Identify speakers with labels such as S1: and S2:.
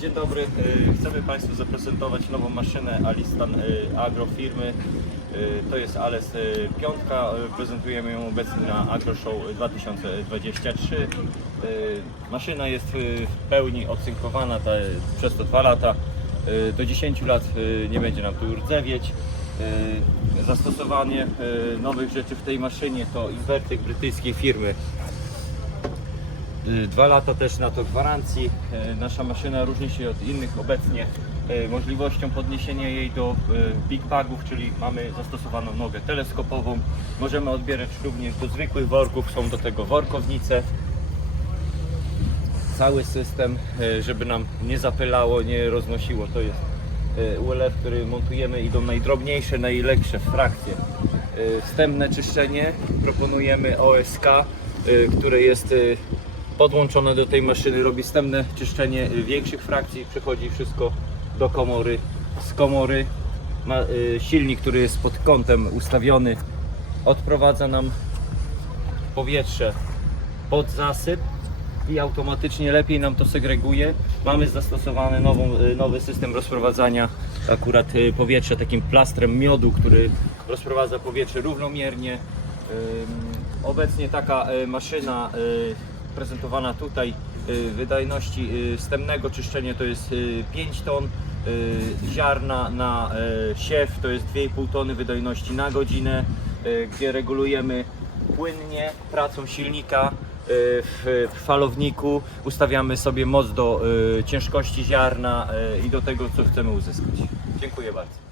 S1: Dzień dobry, y, chcemy Państwu zaprezentować nową maszynę Alistan y, Agro firmy. Y, To jest Ales 5, y, prezentujemy ją obecnie na Agro Show 2023. Y, Maszyna jest w pełni ocynkowana ta, przez to 2 lata. Do 10 lat nie będzie nam tu rdzewieć. Zastosowanie nowych rzeczy w tej maszynie to inwertyk brytyjskiej firmy Dwa lata też na to gwarancji. E, Nasza maszyna różni się od innych obecnie e, możliwością podniesienia jej do big bagów, czyli mamy zastosowaną nogę teleskopową. Możemy odbierać również do zwykłych worków, są do tego workownice. Cały system, żeby nam nie zapylało, nie roznosiło, to jest ULF, który montujemy, idą najdrobniejsze, najlepsze frakcje. Wstępne czyszczenie proponujemy OSK, które jest podłączone do tej maszyny, robi wstępne czyszczenie większych frakcji, przechodzi wszystko do komory. Z komory ma e, silnik, który jest pod kątem ustawiony, odprowadza nam powietrze pod zasyp i automatycznie lepiej nam to segreguje. Mamy zastosowany nową, y, nowy system rozprowadzania akurat y, powietrza takim plastrem miodu, który rozprowadza powietrze równomiernie. Obecnie taka y, maszyna y, prezentowana tutaj y, wydajności y, wstępnego czyszczenia to jest y, 5 ton, y, ziarna na siew to jest 2,5 tony wydajności na godzinę, gdzie regulujemy płynnie pracą silnika w falowniku, ustawiamy sobie moc do ciężkości ziarna i do tego co chcemy uzyskać. Dziękuję bardzo.